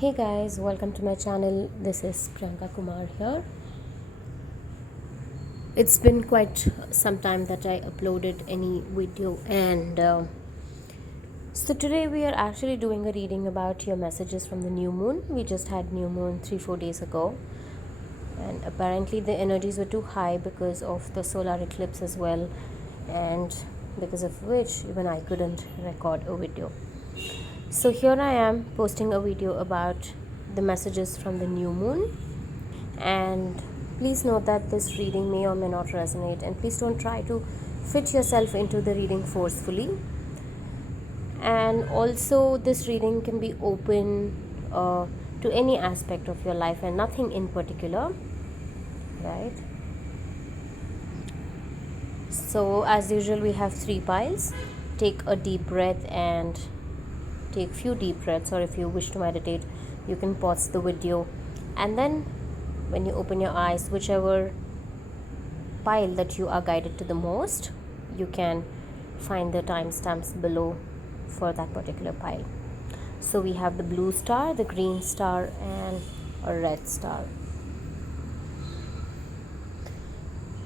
Hey guys, welcome to my channel. This is Priyanka Kumar here. It's been quite some time that I uploaded any video, and so today we are actually doing a reading about your messages from the new moon. We just had new moon 3-4 days ago, and apparently the energies were too high because of the solar eclipse as well, and because of which even I couldn't record a video. So here I am posting a video about the messages from the new moon, and please note that this reading may or may not resonate, and please don't try to fit yourself into the reading forcefully. And also this reading can be open to any aspect of your life and nothing in particular, right? So as usual, we have 3 piles. Take a deep breath and take few deep breaths, or if you wish to meditate, you can pause the video, and then when you open your eyes, whichever pile that you are guided to the most, you can find the timestamps below for that particular pile. So we have the blue star, the green star, and a red star.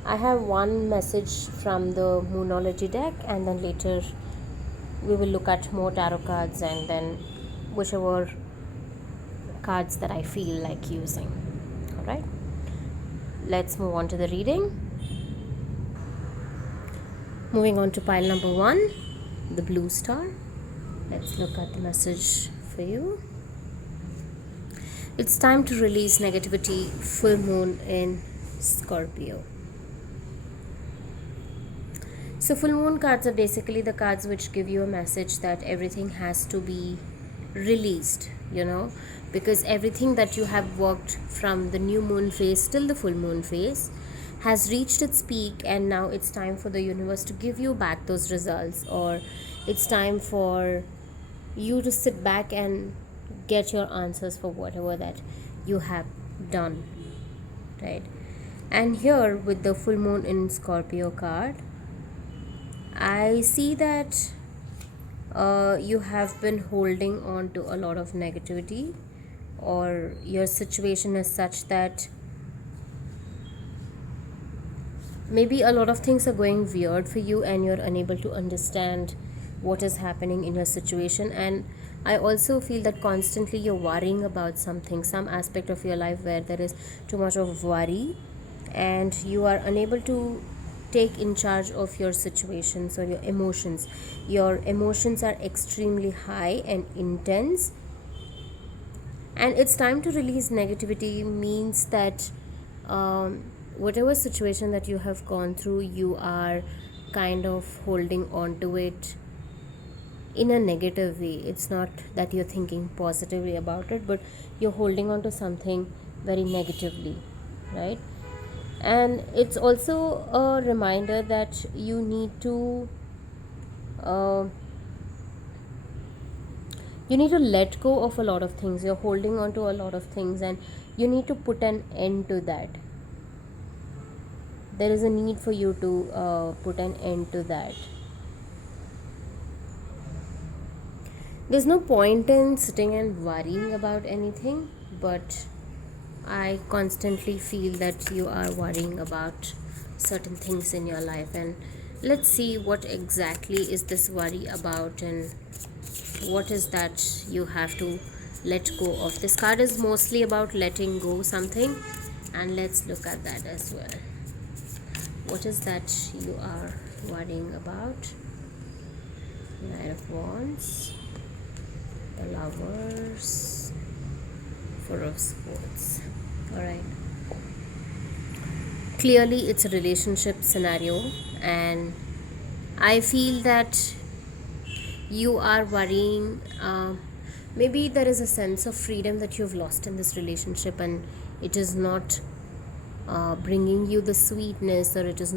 I have one message from the Moonology deck, and then later we will look at more tarot cards, and then whichever cards that I feel like using. Alright, let's move on to the reading. Moving on to pile number 1, the blue star. Let's look at the message for you. It's time to release negativity, full moon in Scorpio. So full moon cards are basically the cards which give you a message that everything has to be released, because everything that you have worked from the new moon phase till the full moon phase has reached its peak, and now it's time for the universe to give you back those results, or it's time for you to sit back and get your answers for whatever that you have done, right? And here with the full moon in Scorpio card, I see that you have been holding on to a lot of negativity, or your situation is such that maybe a lot of things are going weird for you and you're unable to understand what is happening in your situation. And I also feel that constantly you're worrying about something, some aspect of your life where there is too much of worry, and you are unable to take in charge of your situations or your emotions. Your emotions are extremely high and intense, and it's time to release negativity. Means that whatever situation that you have gone through, you are kind of holding on to it in a negative way. It's not that you're thinking positively about it, but you're holding on to something very negatively, right? And it's also a reminder that you need to uh, let go of a lot of things. You're holding on to a lot of things, and you need to put an end to that. There is a need for you to put an end to that. There's no point in sitting and worrying about anything, but I constantly feel that you are worrying about certain things in your life, and let's see what exactly is this worry about, and what is that you have to let go of. This card is mostly about letting go something, and let's look at that as well. What is that you are worrying about? Nine of Wands, the Lovers, Four of Swords. Alright, clearly it's a relationship scenario, and I feel that you are worrying. Maybe there is a sense of freedom that you've lost in this relationship, and it is not bringing you the sweetness, or it is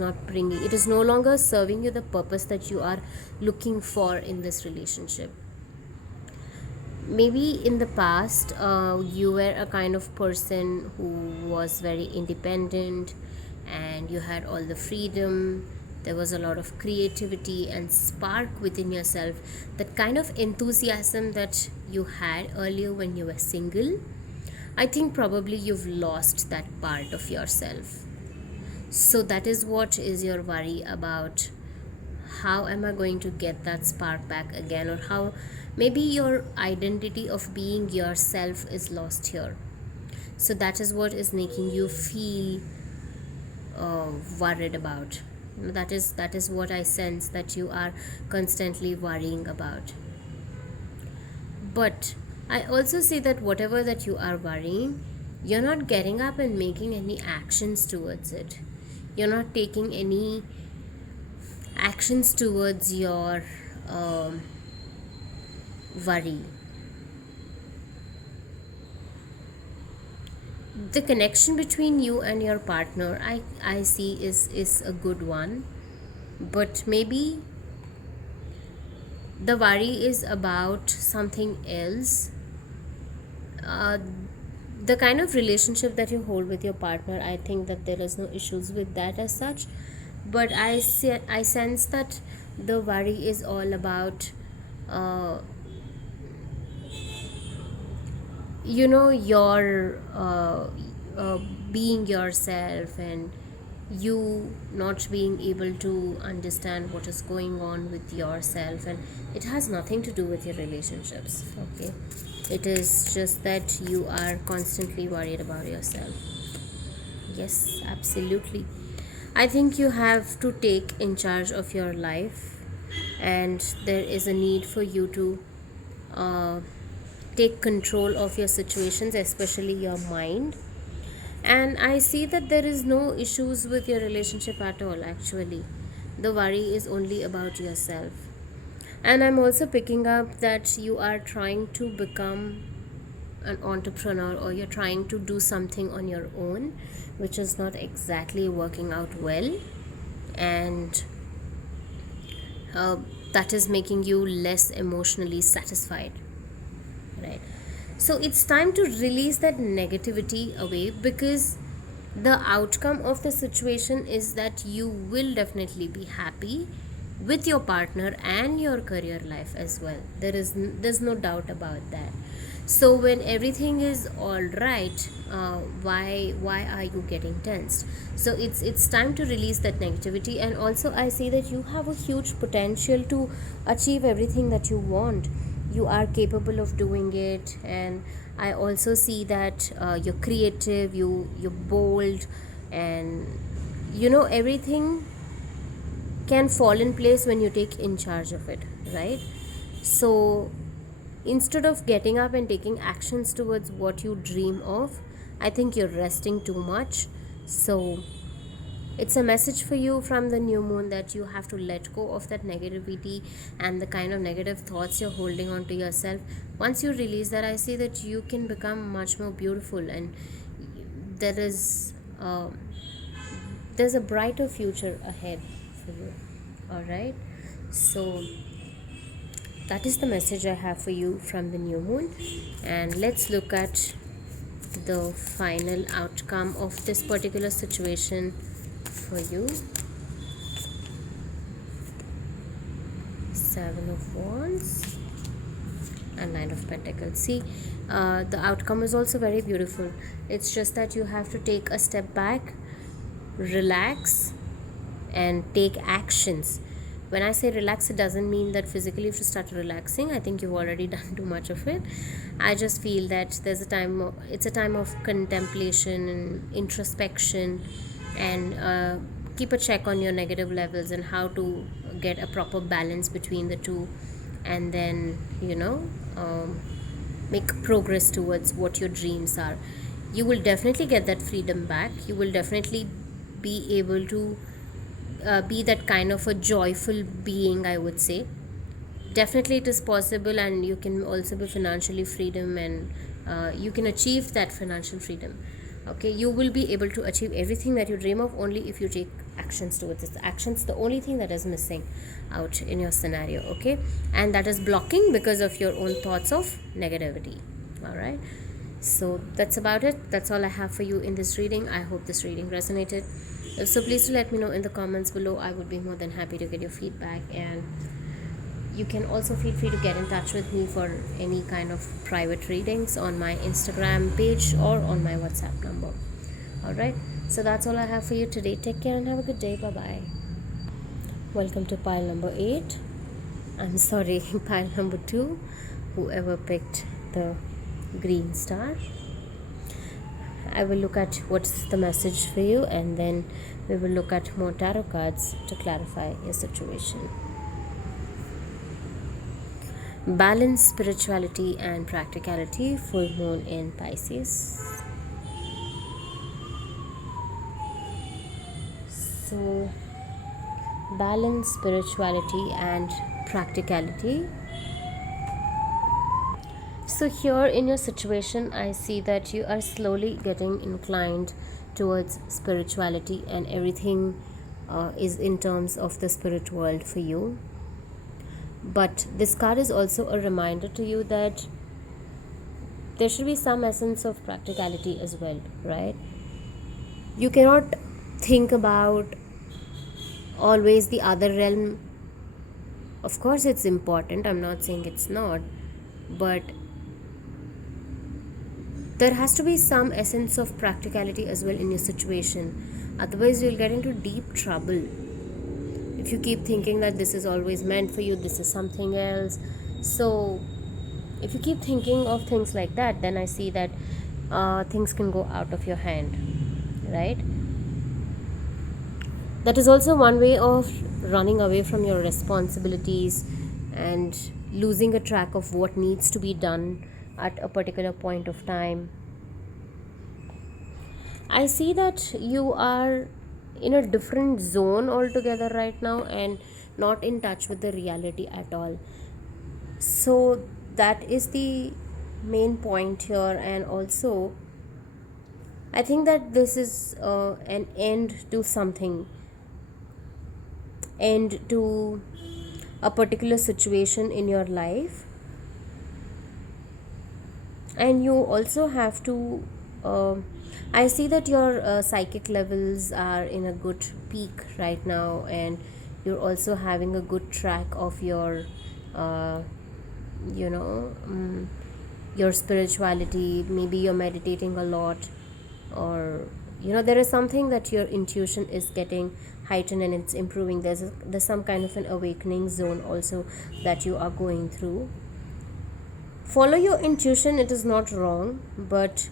no longer serving you the purpose that you are looking for in this relationship. Maybe in the past you were a kind of person who was very independent, and you had all the freedom. There was a lot of creativity and spark within yourself, that kind of enthusiasm that you had earlier when you were single, I think probably you've lost that part of yourself. So that is what is your worry about. How am I going to get that spark back again? Or how maybe your identity of being yourself is lost here. So that is what is making you feel worried about. That is what I sense that you are constantly worrying about. But I also see that whatever that you are worrying, you're not getting up and making any actions towards it. You're not taking any actions towards your um, worry. The connection between you and your partner, I see is a good one. But maybe the worry is about something else. uh, the kind of relationship that you hold with your partner, I think that there is no issues with that as such. But I sense that the worry is all about uh, your uh, being yourself, and you not being able to understand what is going on with yourself, and it has nothing to do with your relationships. Okay, it is just that you are constantly worried about yourself. Yes, absolutely. I think you have to take in charge of your life, and there is a need for you to uh, take control of your situations, especially your mind. And I see that there is no issues with your relationship at all, actually. The worry is only about yourself. And I'm also picking up that you are trying to become an entrepreneur, or you're trying to do something on your own, which is not exactly working out well. And uh, that is making you less emotionally satisfied, right? So it's time to release that negativity away, because the outcome of the situation is that you will definitely be happy with your partner and your career life as well. There's no doubt about that. So when everything is all right, why are you getting tensed? So it's time to release that negativity. And also I see that you have a huge potential to achieve everything that you want. You are capable of doing it. And I also see that you're creative, you're bold, and everything can fall in place when you take in charge of it, right? So instead of getting up and taking actions towards what you dream of, I think you're resting too much. So it's a message for you from the new moon that you have to let go of that negativity and the kind of negative thoughts you're holding on to yourself. Once you release that, I see that you can become much more beautiful, and there is there's a brighter future ahead for you. All right, so that is the message I have for you from the new moon. And let's look at the final outcome of this particular situation for you. Seven of Wands and Nine of Pentacles. See, the outcome is also very beautiful. It's just that you have to take a step back, relax, and take actions. When I say relax, it doesn't mean that physically you have to start relaxing. I think you've already done too much of it. I just feel that it's a time of contemplation and introspection, and keep a check on your negative levels and how to get a proper balance between the two. And then make progress towards what your dreams are. You will definitely get that freedom back. You will definitely be able to be that kind of a joyful being, I would say. Definitely it is possible, and you can also be financially freedom, and you can achieve that financial freedom. Okay, you will be able to achieve everything that you dream of, only if you take actions towards it. Actions, the only thing that is missing out in your scenario. Okay, and that is blocking because of your own thoughts of negativity. All right, so that's about it. That's all I have for you in this reading. I hope this reading resonated. If so, please do let me know in the comments below. I would be more than happy to get your feedback. And you can also feel free to get in touch with me for any kind of private readings on my Instagram page or on my WhatsApp number. All right, so that's all I have for you today. Take care and have a good day. Bye bye. Welcome to pile number 8. I'm sorry, pile number 2, whoever picked the green star. I will look at what's the message for you, and then we will look at more tarot cards to clarify your situation. Balance, spirituality and practicality, full moon in Pisces. So balance, spirituality and practicality. So here in your situation, I see that you are slowly getting inclined towards spirituality, and everything is in terms of the spirit world for you. But this card is also a reminder to you that there should be some essence of practicality as well, right? You cannot think about always the other realm. Of course it's important, I'm not saying it's not, but there has to be some essence of practicality as well in your situation. Otherwise you'll get into deep trouble if you keep thinking that this is always meant for you, this is something else. So if you keep thinking of things like that, then I see that things can go out of your hand, right? That is also one way of running away from your responsibilities and losing a track of what needs to be done at a particular point of time. I see that you are in a different zone altogether right now and not in touch with the reality at all. So that is the main point here. And also I think that this is an end to something, end to a particular situation in your life. And you also have to I see that your psychic levels are in a good peak right now, and you're also having a good track of your uh, you know your spirituality. Maybe you're meditating a lot, or there is something that your intuition is getting heightened and it's improving. There's some kind of an awakening zone also that you are going through. Follow your intuition, it is not wrong, but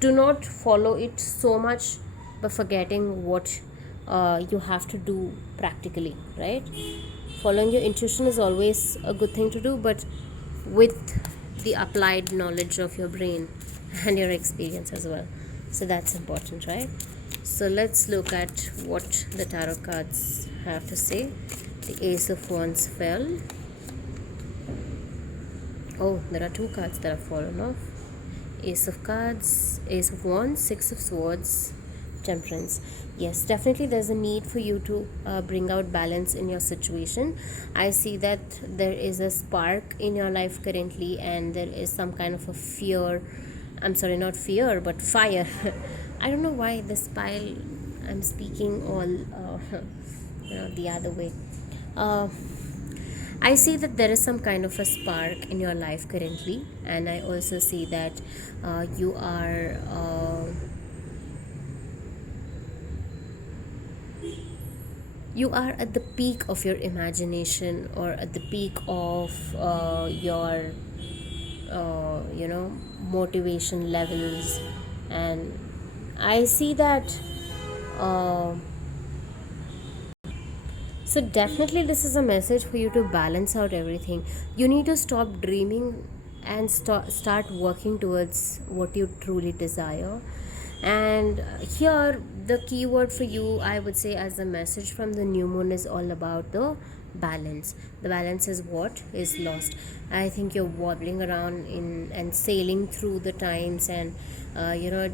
do not follow it so much by forgetting what you have to do practically, right? Following your intuition is always a good thing to do, but with the applied knowledge of your brain and your experience as well. So that's important, right? So let's look at what the tarot cards have to say. The Ace of Wands fell. Oh, there are 2 cards that have fallen off. Ace of Cards, Ace of Wands, Six of Swords, Temperance. Yes, definitely there's a need for you to bring out balance in your situation. I see that there is a spark in your life currently, and there is some kind of a fear. I'm sorry, not fear, but fire. I don't know why this pile, I'm speaking all the other way. I see that there is some kind of a spark in your life currently, and I also see that you are at the peak of your imagination, or at the peak of your motivation levels. And I see that so definitely this is a message for you to balance out everything. You need to stop dreaming and start working towards what you truly desire. And here the key word for you, I would say, as a message from the new moon, is all about the balance. The balance is what is lost. I think you're wobbling around in and sailing through the times, and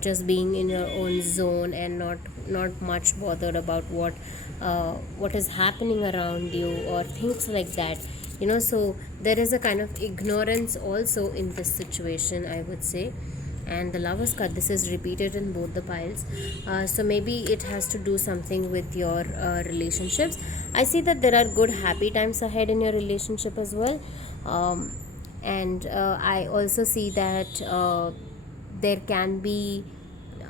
just being in your own zone, and not much bothered about what is happening around you or things like that. So there is a kind of ignorance also in this situation, I would say. and the Lovers card. This is repeated in both the piles. So maybe it has to do something with your relationships. I see that there are good happy times ahead in your relationship as well. And I also see that there can be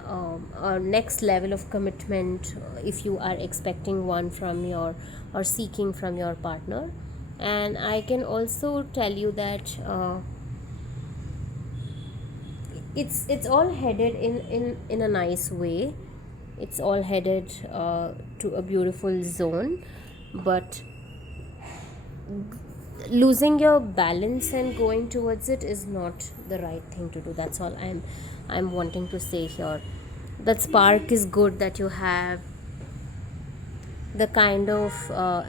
a next level of commitment if you are expecting one from your or seeking from your partner. And I can also tell you that it's all headed in a nice way. It's all headed to a beautiful zone, but losing your balance and going towards it is not the right thing to do. That's all I'm wanting to say here. That spark is good that you have, the kind of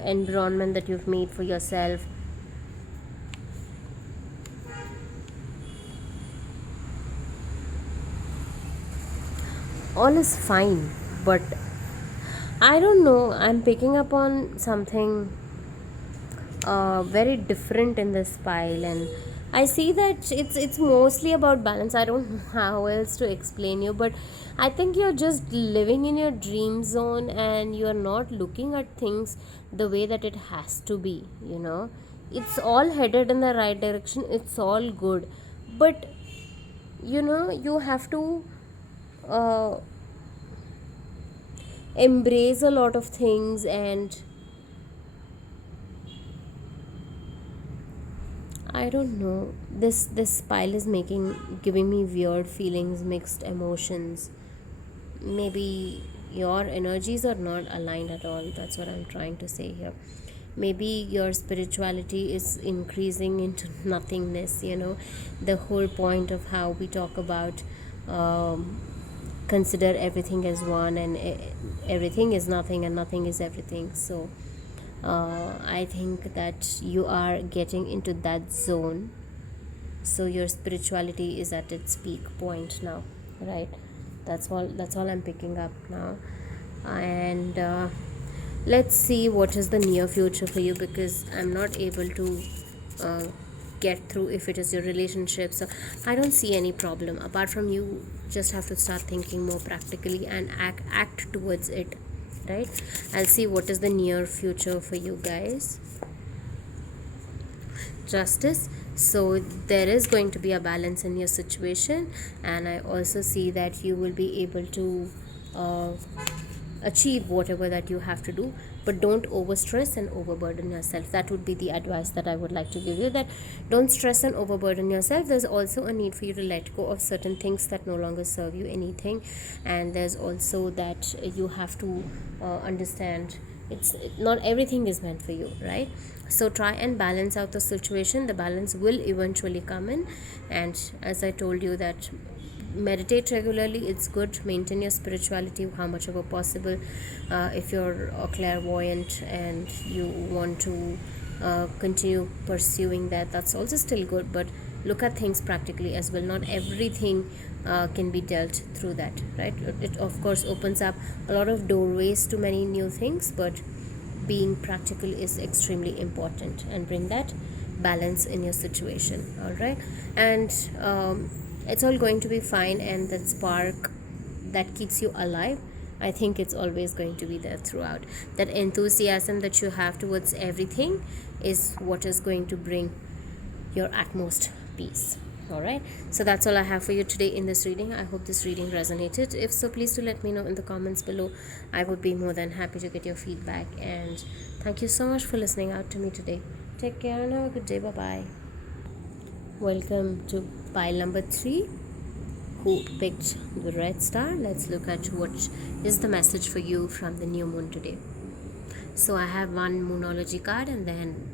environment that you've made for yourself. All is fine, but I don't know, I'm picking up on something very different in this pile, and I see that it's mostly about balance. I don't know how else to explain you, but I think you're just living in your dream zone and you're not looking at things the way that it has to be, you know. It's all headed in the right direction, it's all good, but you know, you have to uh, embrace a lot of things. And I don't know. This pile is giving me weird feelings, mixed emotions. Maybe your energies are not aligned at all. That's what I'm trying to say here. Maybe your spirituality is increasing into nothingness, you know. The whole point of how we talk about consider everything as one, and everything is nothing and nothing is everything. So I think that you are getting into that zone. So your spirituality is at its peak point now, right? That's all I'm picking up now. And let's see what is the near future for you, because I'm not able to uh, get through if it is your relationship. So I don't see any problem apart from you just have to start thinking more practically and act towards it, right? I'll see what is the near future for you guys. Justice. So there is going to be a balance in your situation, and I also see that you will be able to uh, achieve whatever that you have to do, but don't over stress and overburden yourself. That would be the advice that I would like to give you, that don't stress and overburden yourself. There's also a need for you to let go of certain things that no longer serve you anything, and there's also that you have to understand not everything is meant for you, right? So try and balance out the situation. The balance will eventually come in, and as I told you that meditate regularly, it's good. Maintain your spirituality how much ever possible. If you're a clairvoyant and you want to continue pursuing that, that's also still good, but look at things practically as well. Not everything can be dealt through that, right? It of course opens up a lot of doorways to many new things, but being practical is extremely important, and bring that balance in your situation. All right. And it's all going to be fine, and that spark that keeps you alive, I think it's always going to be there throughout. That enthusiasm that you have towards everything is what is going to bring your utmost peace. All right, so that's all I have for you today in this reading. I hope this reading resonated. If so, please do let me know in the comments below. I would be more than happy to get your feedback, and thank you so much for listening out to me today. Take care and have a good day. Bye bye. Welcome to pile number 3. Who picked the red star? Let's look at what is the message for you from the new moon today. So I have one moonology card, and then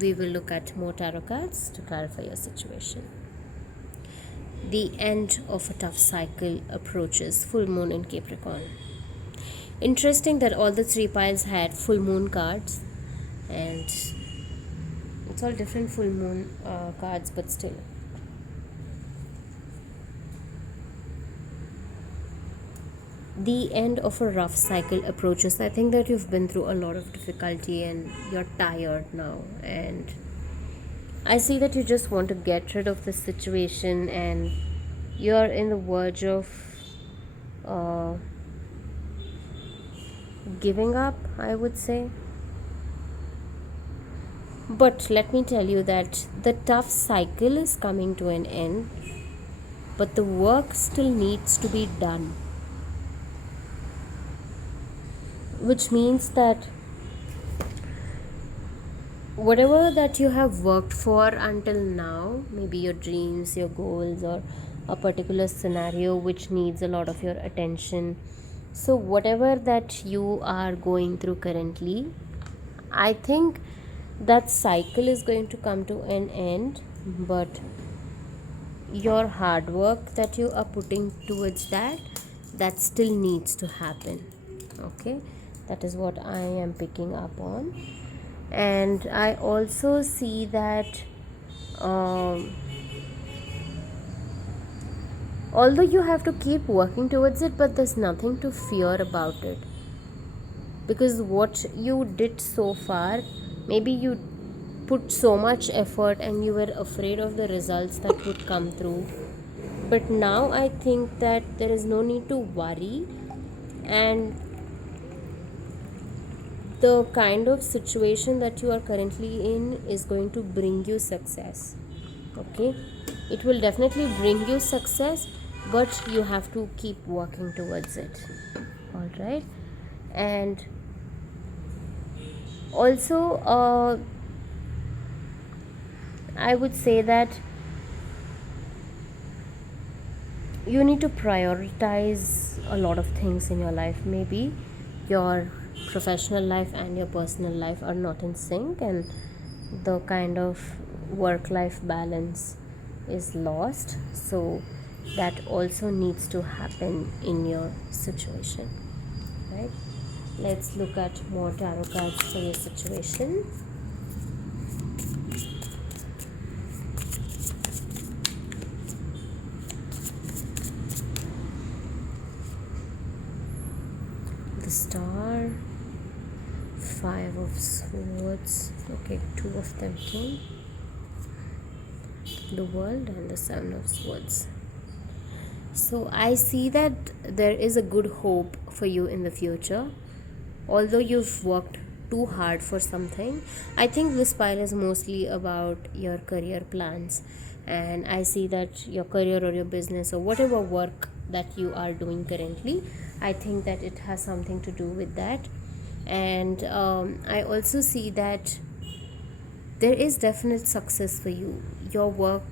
we will look at more tarot cards to clarify your situation. The end of a tough cycle approaches. Full moon in Capricorn. Interesting that all the 3 piles had full moon cards, and it's all different full moon cards, but still. The end of a rough cycle approaches. I think that you've been through a lot of difficulty and you're tired now, and I see that you just want to get rid of the situation and You're in the verge of uh, giving up, I would say. But let me tell you that the tough cycle is coming to an end, but the work still needs to be done, which means that whatever that you have worked for until now, maybe your dreams, your goals, or a particular scenario which needs a lot of your attention. So, whatever that you are going through currently, I think that cycle is going to come to an end, but your hard work that you are putting towards that still needs to happen. Okay, that is what I am picking up on. And I also see that um, although you have to keep working towards it, but there's nothing to fear about it, because what you did so far, maybe you put so much effort and you were afraid of the results that would come through, but now I think that there is no need to worry. And the kind of situation that you are currently in is going to bring you success. Okay, it will definitely bring you success, but you have to keep working towards it. All right. And also I would say that you need to prioritize a lot of things in your life. Maybe your professional life and your personal life are not in sync, and the kind of work life balance is lost. So that also needs to happen in your situation, right? Let's look at more tarot cards for your situation. The Star, Five of Swords. Okay, two of them came. The World and the Seven of Swords. So I see that there is a good hope for you in the future. Although you've worked too hard for something, I think this pile is mostly about your career plans. And I see that your career or your business or whatever work that you are doing currently, I think that it has something to do with that. And I also see that there is definite success for you. Your work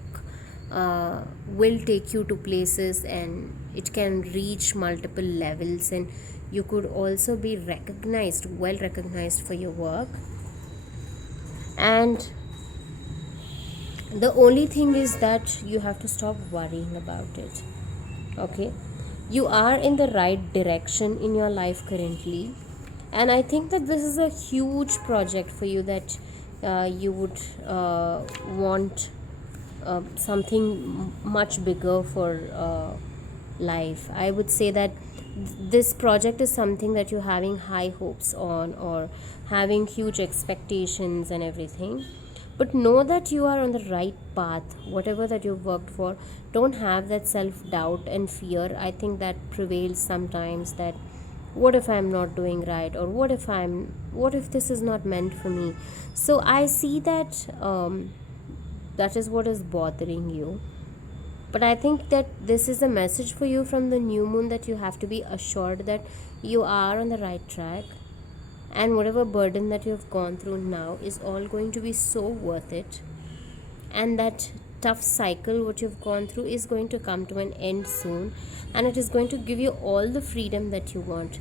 will take you to places, and it can reach multiple levels, and you could also be recognized, well recognized for your work. And the only thing is that you have to stop worrying about it. Okay, you are in the right direction in your life currently, and I think that this is a huge project for you, that you would want something much bigger for life. I would say that this project is something that you're having high hopes on, or having huge expectations and everything. But know that you are on the right path, whatever that you've worked for. Don't have that self doubt and fear. I think that prevails sometimes, that what if I'm not doing right, or what if this is not meant for me. So I see that that is what is bothering you. But I think that this is a message for you from the new moon, that you have to be assured that you are on the right track, and whatever burden that you have gone through now is all going to be so worth it. And that tough cycle what you've gone through is going to come to an end soon, and it is going to give you all the freedom that you want.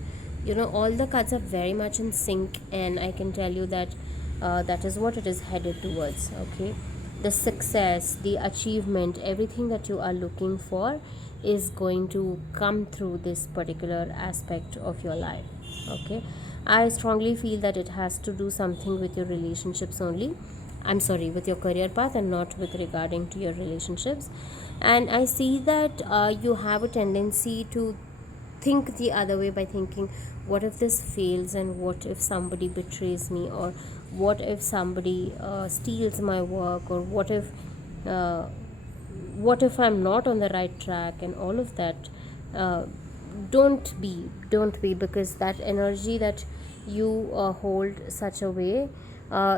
All the cards are very much in sync, and I can tell you that that is what it is headed towards. Okay, the success, the achievement, everything that you are looking for is going to come through this particular aspect of your life. Okay, I strongly feel that it has to do something with your relationships only. I'm sorry, with your career path, and not with regarding to your relationships. And I see that you have a tendency to think the other way, by thinking, what if this fails, and what if somebody betrays me, or what if somebody steals my work, or uh, what if I'm not on the right track and all of that. uh, don't be, because that energy that you hold such a way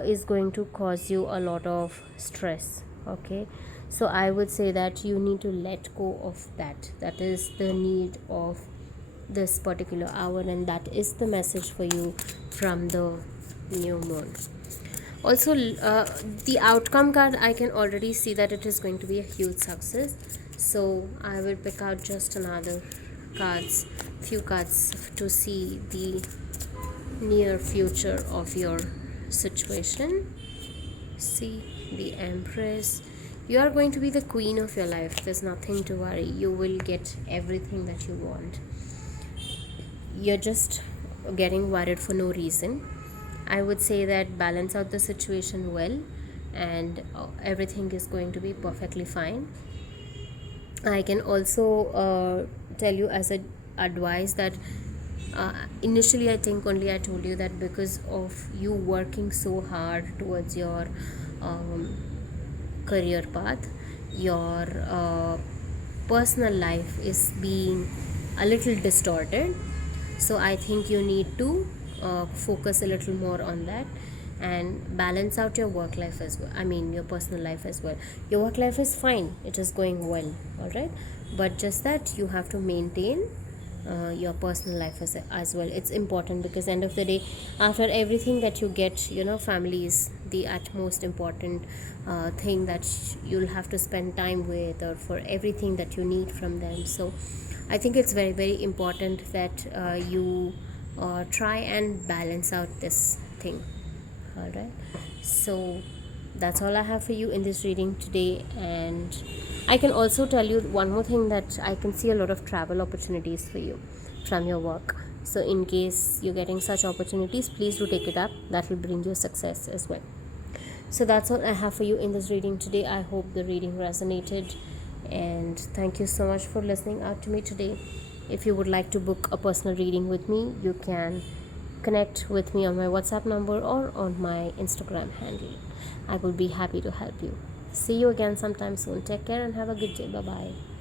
is going to cause you a lot of stress. Okay, so I would say that you need to let go of that. That is the need of this particular hour, and that is the message for you from the new moon. Also, the outcome card, I can already see that it is going to be a huge success. So I will pick out just another cards, few cards, to see the near future of your situation. See, the Empress. You are going to be the queen of your life. There's nothing to worry. You will get everything that you want. You're just getting worried for no reason. I would say that balance out the situation well, and everything is going to be perfectly fine. I can also tell you as a advice that initially I think only I told you that because of you working so hard towards your um, career path, your personal life is being a little distorted. So I think you need to focus a little more on that and balance out your work life as well. I mean, your personal life as well. Your work life is fine, it is going well, all right, but just that you have to maintain your personal life as well. It's important, because end of the day, after everything that you get, family is the utmost important thing that you'll have to spend time with, or for everything that you need from them. So I think it's very very important that you try and balance out this thing. All right, so that's all I have for you in this reading today. And I can also tell you one more thing, that I can see a lot of travel opportunities for you from your work. So in case you're getting such opportunities, please do take it up. That will bring you success as well. So that's all I have for you in this reading today. I hope the reading resonated, and thank you so much for listening out to me today. If you would like to book a personal reading with me, you can connect with me on my WhatsApp number or on my Instagram handle. I will be happy to help you. See you again sometime soon. Take care and have a good day. Bye bye.